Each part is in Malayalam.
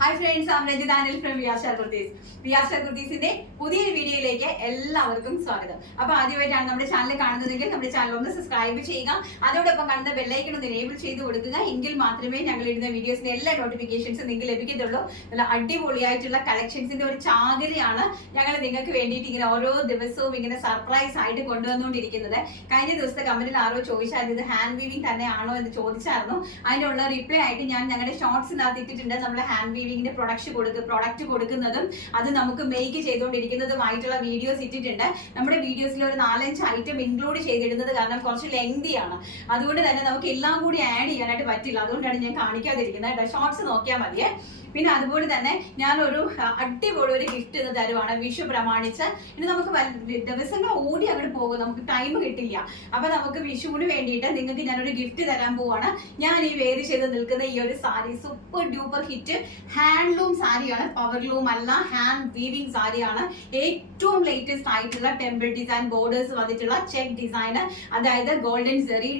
Hi friends am Ranjith Anil from Viyasha kurtis Viyasha കുർത്തീസിന്റെ പുതിയൊരു വീഡിയോയിലേക്ക് എല്ലാവർക്കും സ്വാഗതം. അപ്പൊ ആദ്യമായിട്ടാണ് നമ്മുടെ ചാനൽ കാണുന്നതെങ്കിൽ നമ്മുടെ ചാനൽ ഒന്ന് സബ്സ്ക്രൈബ് ചെയ്യുക. അതോടൊപ്പം കാണുന്ന ബെല്ലൈക്കൺ ഒന്ന് എനേബിൾ ചെയ്ത് കൊടുക്കുക. എങ്കിൽ മാത്രമേ ഞങ്ങൾ ഇടുന്ന വീഡിയോസിന്റെ എല്ലാ നോട്ടിഫിക്കേഷൻസും നിങ്ങൾക്ക് ലഭിക്കത്തുള്ളൂ. നല്ല അടിപൊളിയായിട്ടുള്ള കളക്ഷൻസിന്റെ ഒരു ചാകരയാണ് ഞങ്ങൾ നിങ്ങൾക്ക് വേണ്ടിയിട്ട് ഇങ്ങനെ ഓരോ ദിവസവും ഇങ്ങനെ സർപ്രൈസ് ആയിട്ട് കൊണ്ടുവന്നുകൊണ്ടിരിക്കുന്നത്. കഴിഞ്ഞ ദിവസത്തെ കമ്പനിയിൽ ആരോ ചോദിച്ചായിരുന്നു ഇത് ഹാൻഡ് വീവിംഗ് തന്നെയാണോ? എന്ന് ചോദിച്ചായിരുന്നു. അതിനുള്ള റിപ്ലൈ ആയിട്ട് ഞാൻ ഞങ്ങളുടെ ഷോർട്സിനകത്ത് ഇട്ടിട്ടുണ്ട്. നമ്മുടെ ഹാൻഡ് വീവിങ്ങിന്റെ പ്രൊഡക്റ്റ് കൊടുക്കുക പ്രൊഡക്റ്റ് കൊടുക്കുന്നതും അത് നമുക്ക് മേക്ക് ചെയ്തുകൊണ്ടിരിക്കുന്നതുമായിട്ടുള്ള വീഡിയോസ് ഇട്ടിട്ടുണ്ട്. നമ്മുടെ വീഡിയോസിൽ ഒരു നാലഞ്ച് ഐറ്റം ഇൻക്ലൂഡ് ചെയ്തിടുന്നത് കാരണം കുറച്ച് ലെങ്തിയാണ് അതുകൊണ്ട് തന്നെ നമുക്ക് എല്ലാം കൂടി ആഡ് ചെയ്യാനായിട്ട് പറ്റില്ല. അതുകൊണ്ടാണ് ഞാൻ കാണിക്കാതിരിക്കുന്നത് ഷോർട്സ് നോക്കിയാൽ മതിയേ. പിന്നെ അതുപോലെ തന്നെ ഞാനൊരു അടിപൊളി ഒരു ഗിഫ്റ്റ് എന്ന് തരുവാണ്. വിഷു പ്രമാണിച്ച്. ഇനി നമുക്ക് ദിവസങ്ങൾ ഓടി അങ്ങോട്ട് പോകും. നമുക്ക് ടൈം കിട്ടില്ല. അപ്പൊ നമുക്ക് വിഷുവിന് വേണ്ടിയിട്ട് നിങ്ങൾക്ക് ഞാനൊരു ഗിഫ്റ്റ് തരാൻ പോവാണ്. ഞാൻ ഈ വേദി ചെയ്ത് നിൽക്കുന്ന ഈ ഒരു sari super duper hit handloom സാരിയാണ് പവർ ലൂം അല്ല ഹാൻഡ് വീവിംഗ് സാരിയാണ്. ഏറ്റവും ലേറ്റസ്റ്റ് ആയിട്ടുള്ള ടെമ്പിൾ ഡിസൈൻ ബോർഡേഴ്സ് വന്നിട്ടുള്ള ചെക്ക് ഡിസൈൻ അതായത് ഗോൾഡൻ സെറി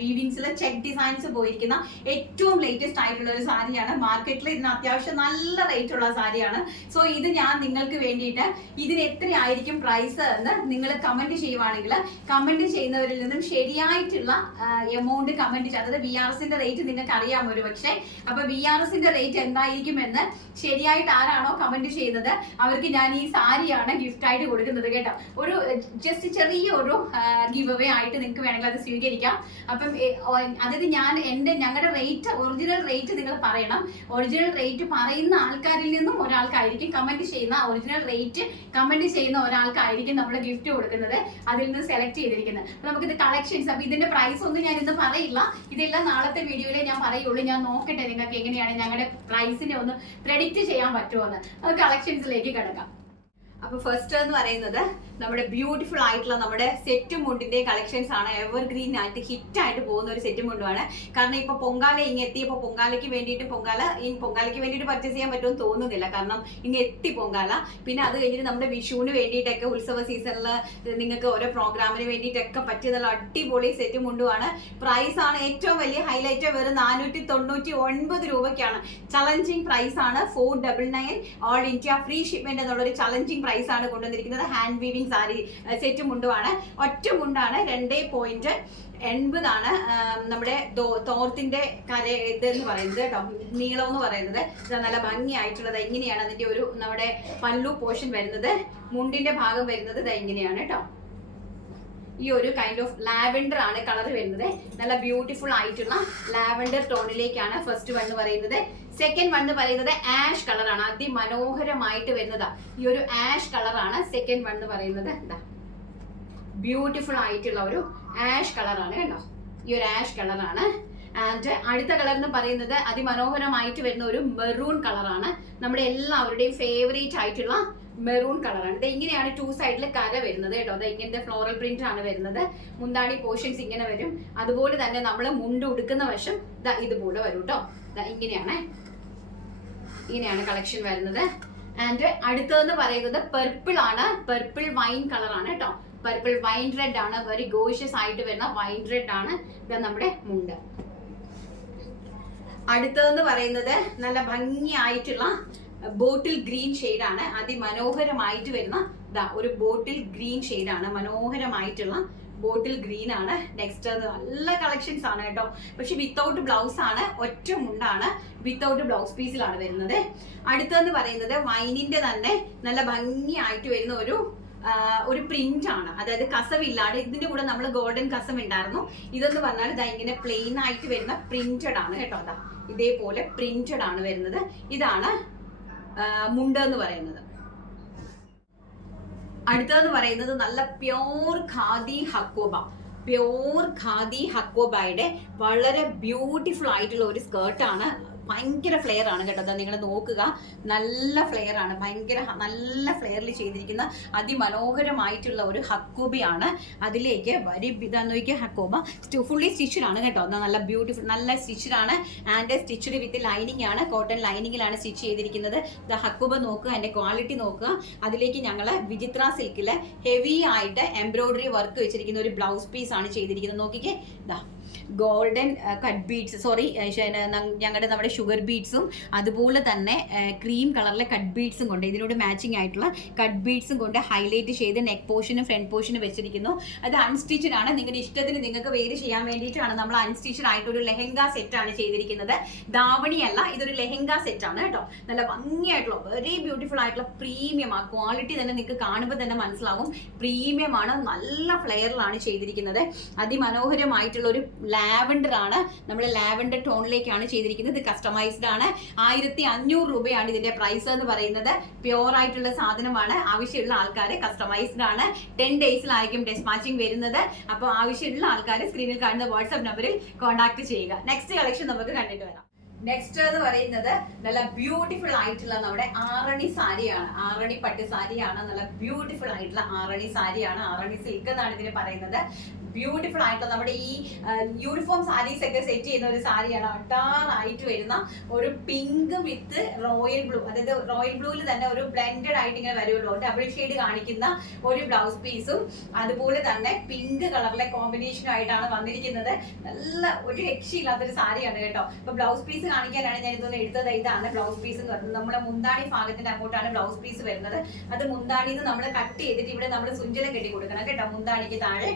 വീവിങ്സിൽ ചെക്ക് ഡിസൈൻസ് പോയിരിക്കുന്ന ഏറ്റവും ലേറ്റസ്റ്റ് ആയിട്ടുള്ള ഒരു സാരിയാണ്. മാർക്കറ്റിൽ ഇതിന് അത്യാവശ്യം നല്ല റേറ്റ് ഉള്ള സാരിയാണ്. സോ ഇത് ഞാൻ നിങ്ങൾക്ക് വേണ്ടിയിട്ട് ഇതിന് എത്രയായിരിക്കും പ്രൈസ് എന്ന് നിങ്ങൾ കമന്റ് ചെയ്യുവാണെങ്കിൽ കമന്റ് ചെയ്യുന്നവരിൽ നിന്നും ശരിയായിട്ടുള്ള എമൗണ്ട് കമന്റ് അതായത് വി ആർ എസിന്റെ റേറ്റ് നിങ്ങൾക്ക് അറിയാമോ ഒരു പക്ഷേ അപ്പൊ വി ആർ എസിന്റെ റേറ്റ് എന്തായിരിക്കും എന്ന് ശരിയായിട്ട് ആരാണോ കമന്റ് ചെയ്യുന്നത് അവർക്ക് ഞാൻ ഈ സാരിയാണ് ഗിഫ്റ്റ് ആയിട്ട് കൊടുക്കുന്നത് കേട്ടോ. ഒരു ജസ്റ്റ് ചെറിയ ഒരു ഗിവ് അവേ ആയിട്ട് നിങ്ങൾക്ക് വേണമെങ്കിൽ അത് സ്വീകരിക്കാം. അപ്പം അതായത് ഞാൻ എന്റെ ഞങ്ങളുടെ റേറ്റ് ഒറിജിനൽ റേറ്റ് നിങ്ങൾ പറയണം. ഒറിജിനൽ റേറ്റ് പറയുന്ന ആൾക്കാരിൽ നിന്നും ഒരാൾക്കായിരിക്കും കമന്റ് ചെയ്യുന്ന ഒറിജിനൽ റേറ്റ് കമന്റ് ചെയ്യുന്ന ഒരാൾക്കായിരിക്കും നമ്മൾ ഗിഫ്റ്റ് കൊടുക്കുന്നത്. അതിൽ നിന്ന് സെലക്ട് ചെയ്തിരിക്കുന്നത്. അപ്പൊ ഇത് കളക്ഷൻസ് അപ്പൊ ഇതിന്റെ പ്രൈസ് ഒന്നും ഞാൻ ഇന്ന് പറയില്ല. ഇതെല്ലാം നാളത്തെ വീഡിയോയിലേ ഞാൻ പറയുള്ളൂ. ഞാൻ നോക്കട്ടെ നിങ്ങൾക്ക് എങ്ങനെയാണ് ഞങ്ങളുടെ പ്രൈസിനെ ഒന്ന് പ്രെഡിക്റ്റ് ചെയ്യാൻ പറ്റുമോ എന്ന്? കളക്ഷൻസിലേക്ക് കിടക്കാം. അപ്പൊ ഫസ്റ്റ് എന്ന് പറയുന്നത് നമ്മുടെ ബ്യൂട്ടിഫുൾ ആയിട്ടുള്ള നമ്മുടെ സെറ്റ് മുണ്ടിന്റെ കളക്ഷൻസ് ആണ് എവർ ഗ്രീൻ ആയിട്ട് ഹിറ്റ് ആയിട്ട് പോകുന്ന ഒരു സെറ്റ് മുണ്ടുമാണ്. കാരണം ഇപ്പൊ പൊങ്കാല ഇങ്ങ് എത്തിയപ്പോൾ പൊങ്കാലയ്ക്ക് വേണ്ടിയിട്ട് പൊങ്കാല ഈ പൊങ്കാലയ്ക്ക് വേണ്ടിയിട്ട് പർച്ചേസ് ചെയ്യാൻ പറ്റുമെന്ന് തോന്നുന്നില്ല. കാരണം ഇങ്ങ് എത്തി പൊങ്കാല. പിന്നെ അത് കഴിഞ്ഞിട്ട് നമ്മുടെ വിഷുവിന് വേണ്ടിയിട്ടൊക്കെ ഉത്സവ സീസണിൽ നിങ്ങൾക്ക് ഓരോ പ്രോഗ്രാമിന് വേണ്ടിയിട്ടൊക്കെ പറ്റിയ നല്ല അടിപൊളി സെറ്റ് മുണ്ടുമാണ്. പ്രൈസ് ആണ് ഏറ്റവും വലിയ ഹൈലൈറ്റ് വെറും നാനൂറ്റി തൊണ്ണൂറ്റി ഒൻപത് രൂപയ്ക്കാണ്. ചലഞ്ചിങ് പ്രൈസ് ആണ്. Four double nine all India free shipment എന്നുള്ളൊരു ചലഞ്ചിങ് പ്രൈസ് ആണ് കൊണ്ടുവന്നിരിക്കുന്നത്. ഹാൻഡ് വീവിംഗ് സാരി സെറ്റ് മുണ്ടുമാണ്. ഒറ്റ മുണ്ടാണ് രണ്ടേ പോയിന്റ് എൺപതാണ് നമ്മുടെ തോർത്തിന്റെ കര ഇതെന്ന് പറയുന്നത് കേട്ടോ നീളം എന്ന് പറയുന്നത് നല്ല ഭംഗിയായിട്ടുള്ളത് എങ്ങനെയാണ് അതിന്റെ ഒരു നമ്മുടെ പല്ലു പോർഷൻ വരുന്നത്. മുണ്ടിന്റെ ഭാഗം വരുന്നത് ഇത് ഇങ്ങനെയാണ് കേട്ടോ ഈ ഒരു കൈൻഡ് ഓഫ് ലാവൻഡർ ആണ് കളർ വരുന്നത്. നല്ല ബ്യൂട്ടിഫുൾ ആയിട്ടുള്ള ലാവൻഡർ ടോണിലേക്കാണ് ഫസ്റ്റ് വൺ പറയുന്നത്. സെക്കൻഡ് വൺ എന്ന് പറയുന്നത് ആഷ് കളറാണ് അതിമനോഹരമായിട്ട് വരുന്നതാ. ഈ ഒരു ആഷ് കളറാണ് സെക്കൻഡ് വൺ എന്ന് പറയുന്നത്. എന്താ? ബ്യൂട്ടിഫുൾ ആയിട്ടുള്ള ഒരു ആഷ് കളറാണ് കേട്ടോ. ഈ ഒരു ആഷ് കളറാണ് ആൻഡ് അടുത്ത കളർ എന്ന് പറയുന്നത് അതിമനോഹരമായിട്ട് വരുന്ന ഒരു മെറൂൺ കളറാണ് നമ്മുടെ എല്ലാവരുടെയും ഫേവറേറ്റ് ആയിട്ടുള്ള മെറൂൺ കളറാണ് ഇത് ഇങ്ങനെയാണ് ടു സൈഡിൽ കര വരുന്നത് കേട്ടോ. അത് ഇങ്ങനത്തെ ഫ്ലോറൽ പ്രിന്റ് ആണ് വരുന്നത്. മുന്താണി പോർഷൻസ് ഇങ്ങനെ വരും. അതുപോലെ തന്നെ നമ്മൾ മുണ്ട് ഉടുക്കുന്ന വശം ഇതുപോലെ വരും കേട്ടോ. ഇങ്ങനെയാണ്. ഇങ്ങനെയാണ് കളക്ഷൻ വരുന്നത്. ആൻഡ് അടുത്തതെന്ന് പറയുന്നത് പെർപ്പിൾ ആണ്. പെർപ്പിൾ വൈൻ കളറാണ് കേട്ടോ. പർപ്പിൾ വൈൻ റെഡ് ആണ്. വെരി ഗോഷ്യസ് ആയിട്ട് വരുന്ന വൈൻ റെഡ് ആണ് ഇത് നമ്മുടെ മുണ്ട്. അടുത്തതെന്ന് പറയുന്നത് നല്ല ഭംഗിയായിട്ടുള്ള ബോട്ടിൽ ഗ്രീൻ ആണ്. അതിമനോഹരമായിട്ട് വരുന്ന ഒരു ബോട്ടിൽ ഗ്രീൻ ആണ്. മനോഹരമായിട്ടുള്ള ബോട്ടിൽ ഗ്രീൻ ആണ്. നെക്സ്റ്റ് നല്ല കളക്ഷൻസ് ആണ് കേട്ടോ. പക്ഷെ വിത്തൗട്ട് ബ്ലൗസ് ആണ് ഒറ്റ മുണ്ടാണ് വിത്തൗട്ട് ബ്ലൗസ് പീസിലാണ് വരുന്നത്. അടുത്തതെന്ന് പറയുന്നത് വൈനിന്റെ തന്നെ നല്ല ഭംഗിയായിട്ട് വരുന്ന ഒരു ഒരു പ്രിന്റ് ആണ്. അതായത് കസവില്ലാതെ ഇതിന്റെ കൂടെ നമ്മൾ ഗോൾഡൻ കസം ഉണ്ടായിരുന്നു. ഇതെന്ന് പറഞ്ഞാൽ ഇതാ ഇങ്ങനെ പ്ലെയിൻ ആയിട്ട് വരുന്ന പ്രിന്റഡ് ആണ് കേട്ടോ. അതാ ഇതേപോലെ പ്രിന്റഡ് ആണ് വരുന്നത്. ഇതാണ് മുണ്ട് എന്ന് പറയുന്നത്. അടുത്തതെന്ന് പറയുന്നത് നല്ല പ്യോർ ഖാദി ഹക്കോബ. പ്യോർ ഖാദി ഹക്കോബയുടെ വളരെ ബ്യൂട്ടിഫുൾ ആയിട്ടുള്ള ഒരു സ്കേർട്ടാണ് ഭയങ്കര ഫ്ലെയർ ആണ് കേട്ടോ. നിങ്ങൾ നോക്കുക. നല്ല ഫ്ലെയർ ആണ്. ഭയങ്കര നല്ല ഫ്ലെയറിൽ ചെയ്തിരിക്കുന്ന അതിമനോഹരമായിട്ടുള്ള ഒരു ഹക്കൂബിയാണ് അതിലേക്ക് വരി ഇതാന്ന് നോക്കിയ ഹക്കൂബ. ഫുള്ളി സ്റ്റിച്ചഡാണ് കേട്ടോ. നല്ല ബ്യൂട്ടിഫുൾ നല്ല സ്റ്റിച്ചഡാണ് ആൻഡ് സ്റ്റിച്ചഡ് വിത്ത് ലൈനിങ് ആണ്. കോട്ടൺ ലൈനിങ്ങിലാണ് സ്റ്റിച്ച് ചെയ്തിരിക്കുന്നത്. ഇത് ഹക്കൂബ നോക്കുക അതിന്റെ ക്വാളിറ്റി നോക്കുക. അതിലേക്ക് ഞങ്ങൾ വിചിത്ര സിൽക്കിൽ ഹെവി ആയിട്ട് എംബ്രോയിഡറി വർക്ക് വെച്ചിരിക്കുന്ന ഒരു ബ്ലൗസ് പീസ് ആണ് ചെയ്തിരിക്കുന്നത്. നോക്കിക്കേ ദാ. ഗോൾഡൻ കട്ട് ബീഡ്സ് സോറി ഞങ്ങളുടെ നമ്മുടെ ഷുഗർ ബീഡ്സും അതുപോലെ തന്നെ ക്രീം കളറിലെ കട്ട് ബീഡ്സും കൊണ്ട് ഇതിനോട് മാച്ചിങ് ആയിട്ടുള്ള കട്ട് ബീഡ്സും കൊണ്ട് ഹൈലൈറ്റ് ചെയ്ത് നെക്ക് പോർഷനും ഫ്രണ്ട് പോർഷനും വെച്ചിരിക്കുന്നു. അത് അൺസ്റ്റിച്ചഡ് ആണ്. നിങ്ങളുടെ ഇഷ്ടത്തിന് നിങ്ങൾക്ക് വേര് ചെയ്യാൻ വേണ്ടിയിട്ടാണ് നമ്മൾ അൺസ്റ്റിച്ചഡ് ആയിട്ട് ഒരു ലെഹങ്ക ആണ് ചെയ്തിരിക്കുന്നത്. ധാവണിയല്ല ഇതൊരു ലെഹങ്ക സെറ്റ് ആണ് കേട്ടോ. നല്ല ഭംഗിയായിട്ടുള്ള വെരി ബ്യൂട്ടിഫുൾ ആയിട്ടുള്ള പ്രീമിയം ആ. ക്വാളിറ്റി തന്നെ നിങ്ങൾക്ക് കാണുമ്പോൾ തന്നെ മനസ്സിലാവും. പ്രീമിയമാണ് നല്ല ഫ്ലെയറിലാണ് ചെയ്തിരിക്കുന്നത്. അതിമനോഹരമായിട്ടുള്ള ഒരു ലാവൻഡർ ആണ് നമ്മൾ ലാവൻഡർ ടോണിലേക്കാണ് ചെയ്തിരിക്കുന്നത്. ഇത് കസ്റ്റമൈസ്ഡ് ആണ്. ആയിരത്തി അഞ്ഞൂറ് രൂപയാണ് ഇതിന്റെ പ്രൈസ് എന്ന് പറയുന്നത്. പ്യുവർ ആയിട്ടുള്ള സാധനമാണ്. ആവശ്യമുള്ള ആൾക്കാർ കസ്റ്റമൈസ്ഡ് ആണ്. ടെൻ ഡേയ്സിലായിരിക്കും ഡെസ്പാച്ചിങ് വരുന്നത്. അപ്പോൾ ആവശ്യമുള്ള ആൾക്കാർ സ്ക്രീനിൽ കാണുന്ന വാട്സ്ആപ്പ് നമ്പറിൽ കോൺടാക്ട് ചെയ്യുക. നെക്സ്റ്റ് കളക്ഷൻ നമുക്ക് കണ്ടിട്ട് വരാം. നെക്സ്റ്റ് എന്ന് പറയുന്നത് നല്ല ബ്യൂട്ടിഫുൾ ആയിട്ടുള്ള നമ്മുടെ ആറണി സാരിയാണ്. ആറണി പട്ട് സാരിയാണ്. നല്ല ബ്യൂട്ടിഫുൾ ആയിട്ടുള്ള ആറണി സാരിയാണ്. ആറണി സിൽക്ക് എന്നാണ് ഇതിന് പറയുന്നത്. ബ്യൂട്ടിഫുൾ ആയിട്ടുള്ള നമ്മുടെ ഈ യൂണിഫോം സാരീസ് ഒക്കെ സെറ്റ് ചെയ്യുന്ന ഒരു സാരിയാണ് അട്ടാറായിട്ട് വരുന്ന ഒരു പിങ്ക് വിത്ത് റോയൽ ബ്ലൂ അതായത് റോയൽ ബ്ലൂവിൽ തന്നെ ഒരു ബ്ലെൻഡഡ് ആയിട്ട് ഇങ്ങനെ വരുള്ളൂ ഡബിൾ ഷെയ്ഡ് കാണിക്കുന്ന ഒരു ബ്ലൗസ് പീസും അതുപോലെ തന്നെ പിങ്ക് കളറിലെ കോമ്പിനേഷനും ആയിട്ടാണ് വന്നിരിക്കുന്നത്. നല്ല ഒരു രക്ഷയില്ലാത്തൊരു സാരിയാണ് കേട്ടോ. അപ്പൊ ബ്ലൗസ് പീസ് കാണിക്കാനാണ് ഞാൻ ഇതൊന്ന് എടുത്തത്. ഇതാണ് ബ്ലൗസ് പീസ് എന്ന് പറയുന്നത്. നമ്മുടെ മുന്താണി ഭാഗത്തിന്റെ അങ്ങോട്ടാണ് ബ്ലൗസ് പീസ് വരുന്നത്. അത് മുന്താണിന്ന് നമ്മൾ കട്ട് ചെയ്തിട്ട് ഇവിടെ നമ്മൾ സുഞ്ചലം കെട്ടി കൊടുക്കണം കേട്ടോ. മുന്താണിക്ക് താഴെ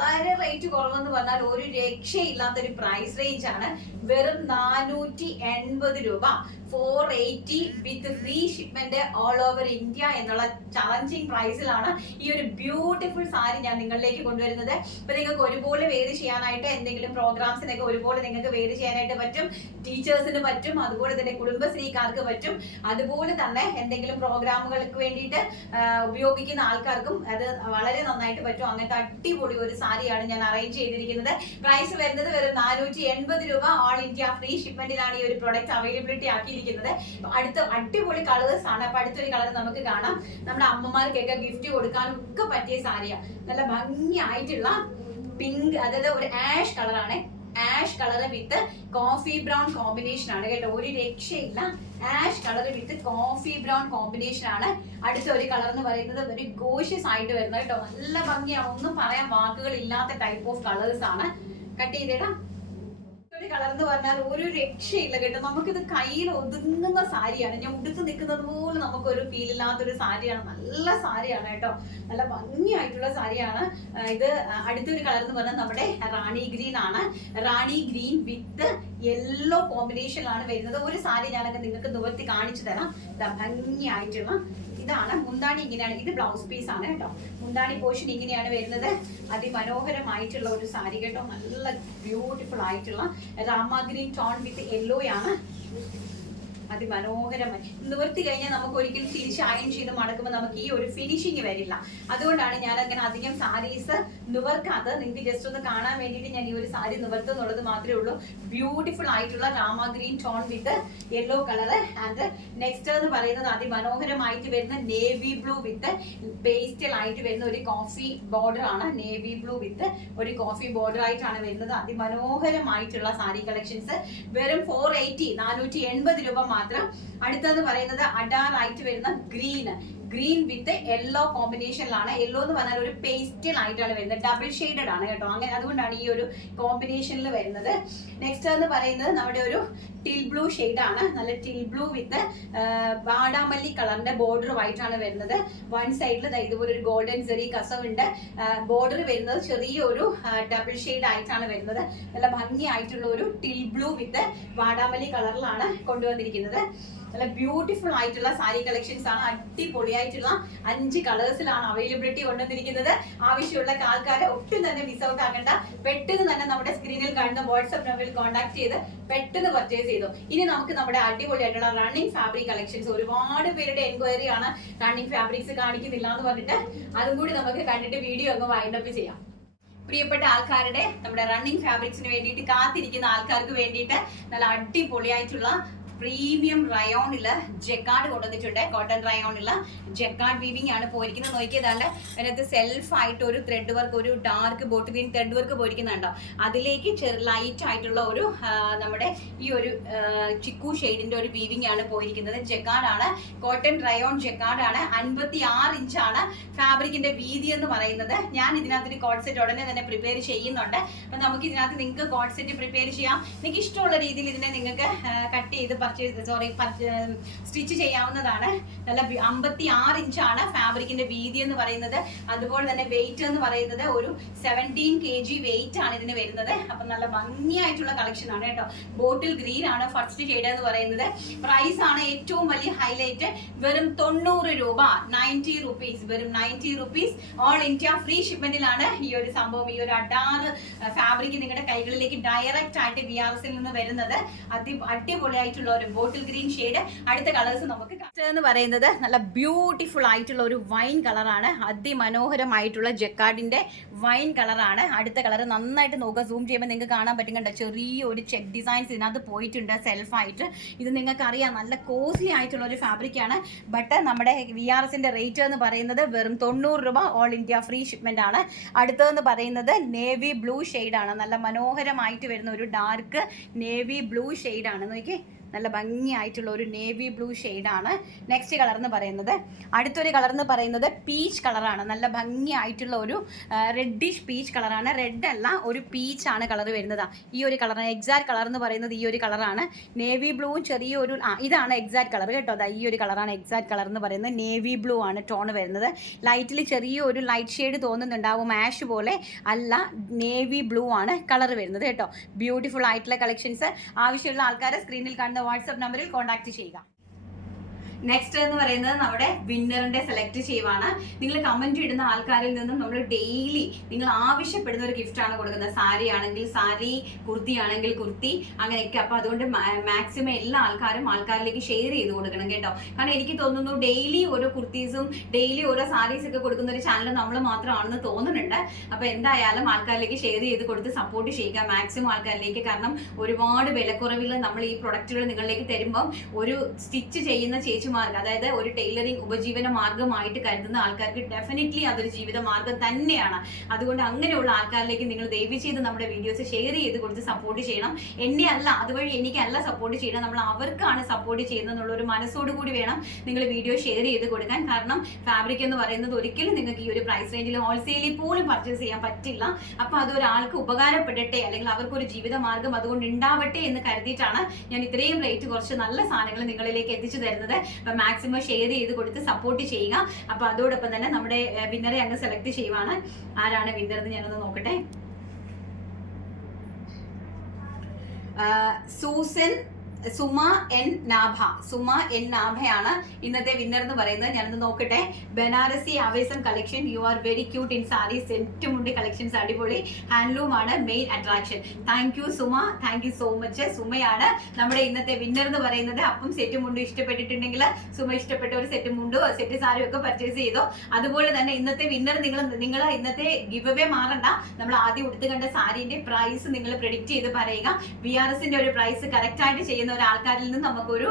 വളരെ റേറ്റ് കുറവെന്ന് പറഞ്ഞാൽ ഒരു രക്ഷയില്ലാത്ത ഒരു പ്രൈസ് റേഞ്ച് ആണ്. വെറും നാനൂറ്റി എൺപത് രൂപ. Four eighty with free shipment all over India എന്നുള്ള ചലഞ്ചിങ് പ്രൈസിലാണ് ഈ ഒരു ബ്യൂട്ടിഫുൾ സാരി ഞാൻ നിങ്ങളിലേക്ക് കൊണ്ടുവരുന്നത്. ഇപ്പൊ നിങ്ങൾക്ക് ഒരുപോലെ വേര് ചെയ്യാനായിട്ട് എന്തെങ്കിലും പ്രോഗ്രാംസിനൊക്കെ ഒരുപോലെ നിങ്ങൾക്ക് വേര് ചെയ്യാനായിട്ട് പറ്റും. ടീച്ചേഴ്സിന് പറ്റും. അതുപോലെ തന്നെ കുടുംബശ്രീക്കാർക്ക് പറ്റും. അതുപോലെ തന്നെ എന്തെങ്കിലും പ്രോഗ്രാമുകൾക്ക് വേണ്ടിയിട്ട് ഉപയോഗിക്കുന്ന ആൾക്കാർക്കും അത് വളരെ നന്നായിട്ട് പറ്റും. അങ്ങനത്തെ അടിപൊളി ഒരു സാരിയാണ് ഞാൻ അറേഞ്ച് ചെയ്തിരിക്കുന്നത്. പ്രൈസ് വരുന്നത് വെറും നാനൂറ്റി എൺപത് രൂപ. ഓൾ ഇന്ത്യ ഫ്രീ ഷിപ്മെന്റിലാണ് ഈ ഒരു പ്രൊഡക്റ്റ് അവൈലബിലിറ്റി ആക്കിയിരിക്കുന്നത്. അടുത്ത അടിപൊളി കളേഴ്സ് ആണ്. അപ്പൊ അടുത്തൊരു കളർ നമുക്ക് കാണാം. നമ്മുടെ അമ്മമാർക്കൊക്കെ ഗിഫ്റ്റ് കൊടുക്കാനും ഒക്കെ പറ്റിയ സാരിയാണ് നല്ല ഭംഗിയായിട്ടുള്ള പിങ്ക് അതായത് ഒരു ആഷ് കളറാണ് ash colour with coffee brown combination ആണ് കേട്ടോ. ഒരു രക്ഷയില്ല. Ash colour with coffee brown combination ആണ് അടുത്ത ഒരു കളർ എന്ന് പറയുന്നത് ഒരു ഗോഷ്യസ് ആയിട്ട് വരുന്നത് കേട്ടോ. നല്ല ഭംഗിയാണ് ഒന്നും പറയാൻ വാക്കുകൾ ഇല്ലാത്ത ടൈപ്പ് ഓഫ് കളേഴ്സ് ആണ്. കട്ട് ചെയ്തിടാം. ഒരു കളർ എന്ന് പറഞ്ഞാൽ ഒരു രക്ഷയില്ല കേട്ടോ. നമുക്കിത് കയ്യിൽ ഒതുങ്ങുന്ന സാരിയാണ്. ഞാൻ ഉടുത്ത് നിൽക്കുന്നത് പോലെ നമുക്കൊരു ഫീൽ ഇല്ലാത്തൊരു സാരിയാണ്. നല്ല സാരിയാണ് കേട്ടോ. നല്ല ഭംഗിയായിട്ടുള്ള സാരിയാണ്. ഇത് അടുത്തൊരു കളർ എന്ന് പറഞ്ഞാൽ നമ്മുടെ റാണി ഗ്രീൻ ആണ്. റാണി ഗ്രീൻ വിത്ത് യെല്ലോ കോമ്പിനേഷനിലാണ് വരുന്നത്. ഒരു സാരി ഞാനൊക്കെ നിങ്ങൾക്ക് നിവർത്തി കാണിച്ചു തരാം. ഭംഗിയായിട്ടുള്ള ഇതാണ്. മുന്താണി ഇങ്ങനെയാണ്. ഇത് ബ്ലൗസ് പീസ് ആണ് കേട്ടോ. മുന്താണി പോർഷൻ ഇങ്ങനെയാണ് വരുന്നത്. അതിമനോഹരമായിട്ടുള്ള ഒരു സാരി കേട്ടോ. നല്ല ബ്യൂട്ടിഫുൾ ആയിട്ടുള്ള. Rama green tone with yellow ആണ് അതിമനോഹരമായി. നിവർത്തി കഴിഞ്ഞാൽ നമുക്ക് ഒരിക്കലും തിരിച്ച് അയൺ ചെയ്ത് മടക്കുമ്പോൾ നമുക്ക് ഈ ഒരു ഫിനിഷിങ് വരില്ല. അതുകൊണ്ടാണ് ഞാൻ അങ്ങനെ അധികം സാരീസ് നിവർക്കാത്തത്. നിങ്ങൾക്ക് ജസ്റ്റ് ഒന്ന് കാണാൻ വേണ്ടിയിട്ട് ഞാൻ ഈ ഒരു സാരി നിവർത്തുന്നുള്ളത് മാത്രമേ ഉള്ളൂ. ബ്യൂട്ടിഫുൾ ആയിട്ടുള്ള Rama green tone with yellow colour and next എന്ന് പറയുന്നത് അതിമനോഹരമായിട്ട് വരുന്ന നേവി ബ്ലൂ വിത്ത് പേസ്റ്റൽ ആയിട്ട് വരുന്ന ഒരു കോഫി ബോർഡർ ആണ്. നേവി ബ്ലൂ വിത്ത് ഒരു കോഫി ബോർഡർ ആയിട്ടാണ് വരുന്നത്. അതിമനോഹരമായിട്ടുള്ള സാരി കളക്ഷൻസ് വെറും ഫോർ എയ്റ്റി നാനൂറ്റി എൺപത് രൂപ മാത്രം അടുത്തത് പറയുന്നത് അഡാർ ആയിട്ട് വരുന്ന ഗ്രീൻ. ഗ്രീൻ വിത്ത് യെല്ലോ കോമ്പിനേഷനിലാണ് യെല്ലോ എന്ന് പറഞ്ഞാൽ ഒരു പേസ്റ്റൽ ആയിട്ടാണ് വരുന്നത്. ഡബിൾ ഷെയ്ഡഡ് ആണ് കേട്ടോ. അങ്ങനെ അതുകൊണ്ടാണ് ഈ ഒരു കോമ്പിനേഷനിൽ വരുന്നത്. നെക്സ്റ്റ് എന്ന് പറയുന്നത് നമ്മുടെ ഒരു ടിൽ ബ്ലൂ ആണ്. നല്ല ടിൽ ബ്ലൂ വിത്ത് വാടാമല്ലി കളറിന്റെ ബോർഡർ വൈറ്റാണ് വരുന്നത്. വൺ സൈഡിൽ ഇതുപോലെ ഒരു ഗോൾഡൻ സെറി കസവുണ്ട്. ബോർഡർ വരുന്നത് ചെറിയൊരു ഡബിൾ ഷെയ്ഡ് ആയിട്ടാണ് വരുന്നത്. നല്ല ഭംഗിയായിട്ടുള്ള ഒരു ടിൽ ബ്ലൂ വിത്ത് വാടാമല്ലി കളറിലാണ് കൊണ്ടുവന്നിരിക്കുന്നത്. നല്ല ബ്യൂട്ടിഫുൾ ആയിട്ടുള്ള സാരി കളക്ഷൻസ് ആണ് അടിപൊളിയായിട്ടുള്ള അഞ്ച് കളേഴ്സിലാണ് അവൈലബിലിറ്റി കൊണ്ടുവന്നിരിക്കുന്നത്. ആവശ്യമുള്ള ആൾക്കാരെ ഒട്ടും തന്നെ മിസ് ഔട്ട് ആക്കണ്ട. പെട്ടെന്ന് തന്നെ നമ്മുടെ സ്ക്രീനിൽ കാണുന്ന വാട്സ്ആപ്പ് നമ്പറിൽ കോൺടാക്ട് ചെയ്ത് പെട്ടെന്ന് പർച്ചേസ് ചെയ്തു. ഇനി നമുക്ക് നമ്മുടെ അടിപൊളിയായിട്ടുള്ള റണ്ണിങ് ഫാബ്രിക് കളക്ഷൻസ് ഒരുപാട് പേരുടെ എൻക്വയറി ആണ് റണ്ണിങ് ഫാബ്രിക്സ് കാണിക്കുന്നില്ല എന്ന് പറഞ്ഞിട്ട് അതും കൂടി നമുക്ക് കണ്ടിട്ട് വീഡിയോ ഒക്കെ വൈൻഡപ്പ് ചെയ്യാം. പ്രിയപ്പെട്ട ആൾക്കാരുടെ നമ്മുടെ റണ്ണിങ് ഫാബ്രിക്സിന് വേണ്ടിയിട്ട് കാത്തിരിക്കുന്ന ആൾക്കാർക്ക് വേണ്ടിയിട്ട് നല്ല അടിപൊളിയായിട്ടുള്ള പ്രീമിയം റയോണിൽ ജക്കാർഡ് കൊണ്ടുവന്നിട്ടുണ്ട്. കോട്ടൺ റയോണിൽ ജക്കാർഡ് വീവിംഗ് ആണ് പോയിരിക്കുന്നത്. നോക്കിയതാണ്ട് അതിനകത്ത് സെൽഫ് ആയിട്ട് ഒരു ത്രെഡ് വർക്ക് ഒരു dark bottle green thread work പോയിരിക്കുന്നുണ്ടോ? അതിലേക്ക് ചെറു ലൈറ്റ് ആയിട്ടുള്ള ഒരു നമ്മുടെ ഈ ഒരു ചിക്കു ഷെയ്ഡിന്റെ ഒരു വീവിംഗ് ആണ് പോയിരിക്കുന്നത്. ജക്കാർഡ് ആണ്. കോട്ടൺ റയോൺ ജക്കാർഡ് ആണ്. അൻപത്തി ആറ് ഇഞ്ചാണ് ഫാബ്രിക്കിന്റെ വീതി എന്ന് പറയുന്നത്. ഞാൻ ഇതിനകത്ത് കോഡ് സെറ്റ് ഉടനെ തന്നെ പ്രിപ്പയർ ചെയ്യുന്നുണ്ട്. അപ്പൊ നമുക്ക് ഇതിനകത്ത് നിങ്ങൾക്ക് കോഡ് സെറ്റ് പ്രിപ്പയർ ചെയ്യാം. നിങ്ങൾക്ക് ഇഷ്ടമുള്ള രീതിയിൽ ഇതിനെ നിങ്ങൾക്ക് കട്ട് ചെയ്ത് പർച്ചേസ് സോറി സ്റ്റിച്ച് ചെയ്യാവുന്നതാണ്. നല്ല അമ്പത്തി ആറ് ഇഞ്ചാണ് ഫാബ്രിക്കിന്റെ വീതി എന്ന് പറയുന്നത്. അതുപോലെ തന്നെ വെയിറ്റ് എന്ന് പറയുന്നത് ഒരു സെവന്റീൻ കെ ജി വെയിറ്റ് ആണ് ഇതിന് വരുന്നത്. അപ്പൊ നല്ല ഭംഗിയായിട്ടുള്ള കളക്ഷൻ ആണ് കേട്ടോ. ബോട്ടിൽ ഗ്രീൻ ആണ് ഫസ്റ്റ് ഷെയ്ഡ് എന്ന് പറയുന്നത്. പ്രൈസ് ആണ് ഏറ്റവും വലിയ ഹൈലൈറ്റ് വെറും തൊണ്ണൂറ് രൂപ നയന്റി റുപ്പീസ് വെറും ninety rupees all India free ഷിപ്മെന്റിലാണ് ഈ ഒരു സംഭവം. ഈ ഒരു അഡാറ് ഫാബ്രിക് നിങ്ങളുടെ കൈകളിലേക്ക് ഡയറക്റ്റ് ആയിട്ട് വി ആർ നിന്ന് വരുന്നത്. അതി അടിപൊളിയായിട്ടുള്ള ഒരു ബോട്ടിൽ ഗ്രീൻ ഷെയ്ഡ് അടുത്ത കളേഴ്സ് നമുക്ക്. എന്ന് പറയുന്നത് നല്ല ബ്യൂട്ടിഫുൾ ആയിട്ടുള്ള ഒരു വൈൻ കളറാണ് അതിമനോഹരമായിട്ടുള്ള ജക്കാർഡിന്റെ വൈൻ കളറാണ് അടുത്ത കളർ നന്നായിട്ട് നോക്കുക. സൂം ചെയ്യുമ്പോൾ നിങ്ങൾക്ക് കാണാൻ പറ്റും കണ്ടോ ചെറിയ ഒരു ചെക്ക് ഡിസൈൻസ് ഇതിനകത്ത് പോയിട്ടുണ്ട് സെൽഫായിട്ട് ഇത് നിങ്ങൾക്ക് അറിയാം നല്ല കോസ്റ്റ്ലി ആയിട്ടുള്ള ഒരു ഫാബ്രിക് ആണ്. ബട്ട് നമ്മുടെ വി ആർ എസിന്റെ റേറ്റ് എന്ന് പറയുന്നത് വെറും തൊണ്ണൂറ് രൂപ ഓൾ ഇന്ത്യ ഫ്രീ ഷിപ്മെന്റ് ആണ്. അടുത്തതെന്ന് പറയുന്നത് നേവി ബ്ലൂ ആണ്. നല്ല മനോഹരമായിട്ട് വരുന്ന ഒരു ഡാർക്ക് നേവി ബ്ലൂ ആണ്. നോക്കി നല്ല ഭംഗിയായിട്ടുള്ള ഒരു നേവി ബ്ലൂ ആണ് നെക്സ്റ്റ് കളർ എന്ന് പറയുന്നത്. അടുത്തൊരു കളർ എന്ന് പറയുന്നത് പീച്ച് കളറാണ്. നല്ല ഭംഗിയായിട്ടുള്ള ഒരു റെഡിഷ് പീച്ച് കളറാണ്. റെഡ് അല്ല ഒരു പീച്ച് ആണ് കളർ വരുന്നത്. ഈ ഒരു കളർ എക്സാക്ട് കളർ എന്ന് പറയുന്നത് ഈ ഒരു കളറാണ്. നേവി ബ്ലൂവും ചെറിയൊരു ആ ഇതാണ് എക്സാക്ട് കളർ കേട്ടോ. അതാ ഈ ഒരു കളറാണ് എക്സാക്ട് കളർ എന്ന് പറയുന്നത്. നേവി ബ്ലൂ ആണ് ടോൺ വരുന്നത്. ലൈറ്റിൽ ചെറിയ ഒരു ലൈറ്റ് ഷെയ്ഡ് തോന്നുന്നുണ്ടാവും. ആഷ് പോലെ അല്ല നേവി ബ്ലൂ ആണ് കളർ വരുന്നത് കേട്ടോ. ബ്യൂട്ടിഫുൾ ആയിട്ടുള്ള കളക്ഷൻസ് ആവശ്യമുള്ള ആൾക്കാരെ സ്ക്രീനിൽ കാണുന്ന വാട്സപ്പ് നമ്പറിൽ കോൺടാക്ട് ചെയ്യുക. നെക്സ്റ്റ് എന്ന് പറയുന്നത് നമ്മുടെ വിന്നറിന്റെ സെലക്ട് ചെയ്യുവാണ്. നിങ്ങൾ കമന്റ് ഇടുന്ന ആൾക്കാരിൽ നിന്നും നമ്മൾ ഡെയിലി നിങ്ങൾ ആവശ്യപ്പെടുന്ന ഒരു ഗിഫ്റ്റ് ആണ് കൊടുക്കുന്നത്. സാരി ആണെങ്കിൽ സാരി കുർത്തി ആണെങ്കിൽ കുർത്തി അങ്ങനെയൊക്കെ. അപ്പൊ അതുകൊണ്ട് മാക്സിമം എല്ലാ ആൾക്കാരും ആൾക്കാരിലേക്ക് ഷെയർ ചെയ്ത് കൊടുക്കണം കേട്ടോ. കാരണം എനിക്ക് തോന്നുന്നു ഡെയിലി ഓരോ കുർത്തീസും ഡെയിലി ഓരോ സാരീസ് ഒക്കെ കൊടുക്കുന്ന ഒരു ചാനൽ നമ്മൾ മാത്രമാണെന്ന് തോന്നുന്നുണ്ട്. അപ്പൊ എന്തായാലും ആൾക്കാരിലേക്ക് ഷെയർ ചെയ്ത് കൊടുത്ത് സപ്പോർട്ട് ചെയ്യുക മാക്സിമം ആൾക്കാരിലേക്ക്. കാരണം ഒരുപാട് വിലക്കുറവിൽ നമ്മൾ ഈ പ്രൊഡക്റ്റുകൾ നിങ്ങളിലേക്ക് തരുമ്പം ഒരു സ്റ്റിച്ച് ചെയ്യുന്ന ചേച്ചിമാർക്ക് അതായത് ഒരു ടൈലറിംഗ് ഉപജീവന മാർഗമായിട്ട് കരുതുന്ന ആൾക്കാർക്ക് ഡെഫിനറ്റ്ലി അതൊരു ജീവിത മാർഗം തന്നെയാണ്. അതുകൊണ്ട് അങ്ങനെയുള്ള ആൾക്കാരിലേക്ക് നിങ്ങൾ ദയവ് ചെയ്ത് നമ്മുടെ വീഡിയോസ് ഷെയർ ചെയ്ത് കൊടുത്ത് സപ്പോർട്ട് ചെയ്യണം. എന്നെ അല്ല അതുവഴി എനിക്കല്ല സപ്പോർട്ട് ചെയ്യണം. നമ്മൾ അവർക്കാണ് സപ്പോർട്ട് ചെയ്യുന്നതെന്നുള്ള ഒരു മനസ്സോട് കൂടി വേണം നിങ്ങൾ വീഡിയോ ഷെയർ ചെയ്ത് കൊടുക്കാൻ. കാരണം ഫാബ്രിക് എന്ന് പറയുന്നത് ഒരിക്കലും നിങ്ങൾക്ക് ഈ ഒരു പ്രൈസ് റേഞ്ചിൽ ഹോൾസെയിലിൽ പോലും പർച്ചേസ് ചെയ്യാൻ പറ്റില്ല. അപ്പൊ അത് ഒരാൾക്ക് ഉപകാരപ്പെടട്ടെ അല്ലെങ്കിൽ അവർക്കൊരു ജീവിത മാർഗം അതുകൊണ്ട് ഉണ്ടാവട്ടെ എന്ന് കരുതിയിട്ടാണ് ഞാൻ ഇത്രയും റേറ്റ് കുറച്ച് നല്ല സാധനങ്ങൾ നിങ്ങളിലേക്ക് എത്തിച്ചു തരുന്നത്. അപ്പൊ മാക്സിമം ഷെയർ ചെയ്ത് കൊടുത്ത് സപ്പോർട്ട് ചെയ്യുക. അപ്പൊ അതോടൊപ്പം തന്നെ നമ്മുടെ വിന്നറെ അങ്ങ് സെലക്ട് ചെയ്യുവാണ്. ആരാണ് വിന്നർ എന്ന് ഞാനൊന്ന് നോക്കട്ടെ. Susan Suma N Nabha. Suma N നാഭയാണ് ഇന്നത്തെ വിന്നർ എന്ന് പറയുന്നത്. ഞാനൊന്ന് നോക്കട്ടെ. ബനാറസി ആവേശം collection you are very cute in sari set മുണ്ടി collections അടിപൊളി. ഹാൻഡ്ലൂം ആണ് main attraction thank you Suma. Thank you so much സുമയാണ് നമ്മുടെ ഇന്നത്തെ വിന്നർ എന്ന് പറയുന്നത്. അപ്പം സെറ്റ് മുണ്ടും ഇഷ്ടപ്പെട്ടിട്ടുണ്ടെങ്കിൽ സുമ ഇഷ്ടപ്പെട്ട ഒരു സെറ്റ് മുണ്ടോ സെറ്റ് സാരിയും ഒക്കെ പർച്ചേസ് ചെയ്തോ. അതുപോലെ തന്നെ ഇന്നത്തെ വിന്നർ നിങ്ങൾ നിങ്ങൾ ഇന്നത്തെ ഗിവ് അവേ മാറണ്ട. നമ്മൾ ആദ്യം ഉടുത്ത് കണ്ട സാരീന്റെ പ്രൈസ് നിങ്ങൾ പ്രെഡിക്റ്റ് ചെയ്ത് പറയുക. ബി ആർ എസിന്റെ ഒരു പ്രൈസ് കറക്റ്റ് ആയിട്ട് ചെയ്യുന്ന ഒരാൾക്കാരിൽ നിന്ന് നമുക്കൊരു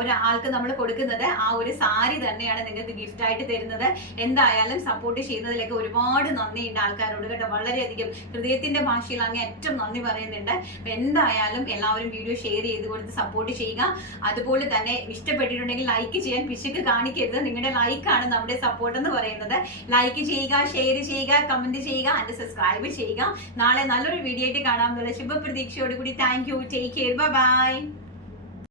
ഒരാൾക്ക് നമ്മൾ കൊടുക്കുന്നത് ആ ഒരു സാരി തന്നെയാണ് നിങ്ങൾക്ക് ഗിഫ്റ്റ് ആയിട്ട് തരുന്നത്. എന്തായാലും സപ്പോർട്ട് ചെയ്യുന്നതിലൊക്കെ ഒരുപാട് നന്ദിയുണ്ട് ആൾക്കാരോട് കേട്ടോ. വളരെയധികം ഹൃദയത്തിന്റെ ഭാഷയിൽ അങ്ങ് ഏറ്റവും നന്ദി പറയുന്നുണ്ട്. എന്തായാലും എല്ലാവരും വീഡിയോ ഷെയർ ചെയ്ത് കൊടുത്ത് സപ്പോർട്ട് ചെയ്യുക. അതുപോലെ തന്നെ ഇഷ്ടപ്പെട്ടിട്ടുണ്ടെങ്കിൽ ലൈക്ക് ചെയ്യാൻ പിശുക്ക് കാണിക്കരുത്. നിങ്ങളുടെ ലൈക്കാണ് നമ്മുടെ സപ്പോർട്ട് എന്ന് പറയുന്നത്. ലൈക്ക് ചെയ്യുക ഷെയർ ചെയ്യുക കമന്റ് ചെയ്യുക ആൻഡ് സബ്സ്ക്രൈബ് ചെയ്യുക. നാളെ നല്ലൊരു വീഡിയോ ആയിട്ട് കാണാമെന്നുള്ള ശുഭപ്രതീക്ഷയോടുകൂടി. Thank you take care bye